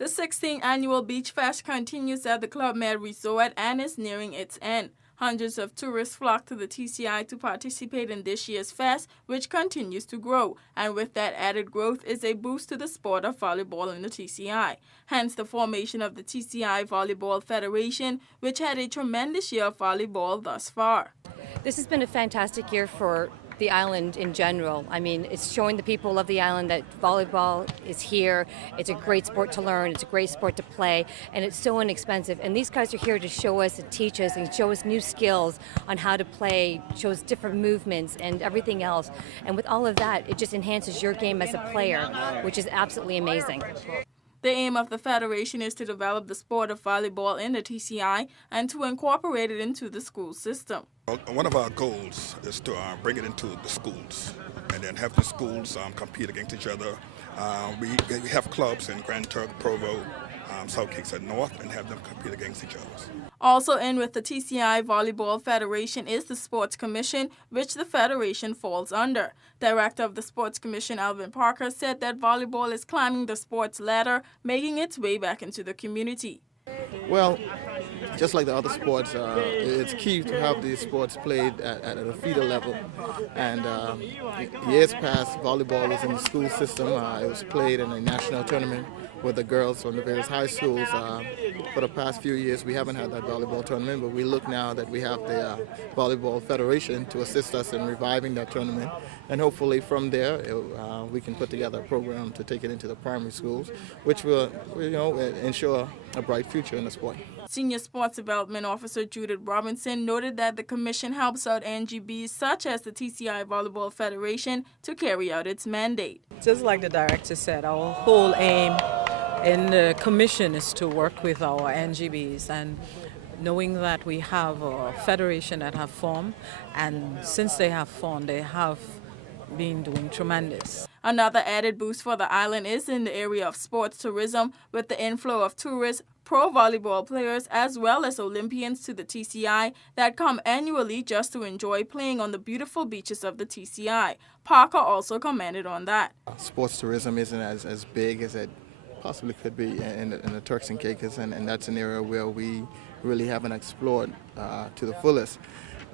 The 16th annual Beach Fest continues at the Club Med Resort and is nearing its end. Hundreds of tourists flock to the TCI to participate in this year's fest, which continues to grow, and with that added growth is a boost to the sport of volleyball in the TCI. Hence the formation of the TCI Volleyball Federation, which had a tremendous year of volleyball thus far. This has been a fantastic year for the island in general. I mean, it's showing the people of the island that volleyball is here. It's a great sport to learn, it's a great sport to play, and it's so inexpensive. And these guys are here to show us and teach us and show us new skills on how to play, show us different movements and everything else. And with all of that, it just enhances your game as a player, which is absolutely amazing. The aim of the Federation is to develop the sport of volleyball in the TCI and to incorporate it into the school system. One of our goals is to bring it into the schools and then have the schools compete against each other. We have clubs in Grand Turk, Provo, South Kicks and North, and have them compete against each other. Also in with the TCI Volleyball Federation is the Sports Commission, which the Federation falls under. Director of the Sports Commission, Alvin Parker, said that volleyball is climbing the sports ladder, making its way back into the community. Well, just like the other sports, it's key to have these sports played at a feeder level. And years past, volleyball was in the school system. It was played in a national tournament with the girls from the various high schools. For the past few years, we haven't had that volleyball tournament, but we look now that we have the Volleyball Federation to assist us in reviving that tournament. And hopefully from there, we can put together a program to take it into the primary schools, which will ensure a bright future in the sport. Senior Sports Development Officer Judith Robinson noted that the Commission helps out NGBs such as the TCI Volleyball Federation to carry out its mandate. Just like the director said, our whole aim in the Commission is to work with our NGBs, and knowing that we have a federation that have formed, and since they have formed, they have been doing tremendous. Another added boost for the island is in the area of sports tourism, with the inflow of tourists, pro volleyball players, as well as Olympians to the TCI that come annually just to enjoy playing on the beautiful beaches of the TCI. Parker also commented on that. Sports tourism isn't as big as it possibly could be in the Turks and Caicos, and that's an area where we really haven't explored to the fullest.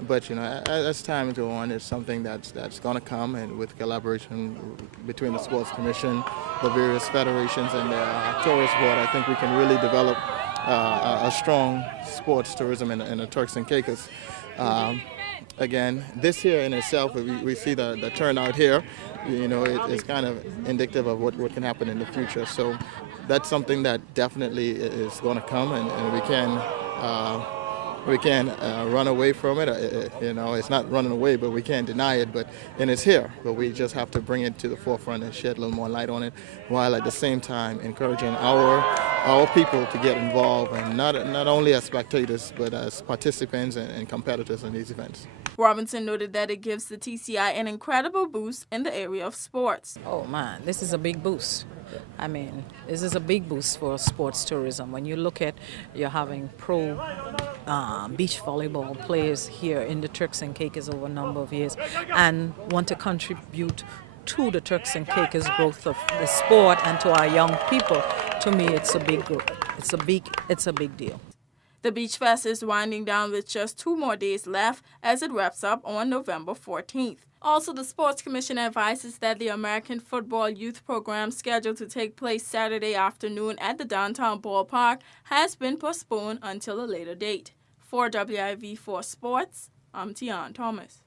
But as time goes on, it's something that's going to come, and with collaboration between the Sports Commission, the various federations, and the Tourist Board, I think we can really develop a strong sports tourism in the Turks and Caicos. Again, this here in itself, we see the turnout here. It's kind of indicative of what can happen in the future. So that's something that definitely is going to come, and we can't run away from it. It's not running away, but we can't deny it. And it's here. But we just have to bring it to the forefront and shed a little more light on it, while at the same time encouraging our people to get involved, and not only as spectators, but as participants and competitors in these events. Robinson noted that it gives the TCI an incredible boost in the area of sports. Oh man, this is a big boost. I mean, this is a big boost for sports tourism. When you look at, you're having pro beach volleyball players here in the Turks and Caicos over a number of years and want to contribute to the Turks and Caicos growth of the sport and to our young people. To me, it's a big growth. It's a big deal. The Beach Fest is winding down with just 2 more days left as it wraps up on November 14th. Also, the Sports Commission advises that the American Football Youth Program scheduled to take place Saturday afternoon at the downtown ballpark has been postponed until a later date. For WIV4 Sports, I'm Tian Thomas.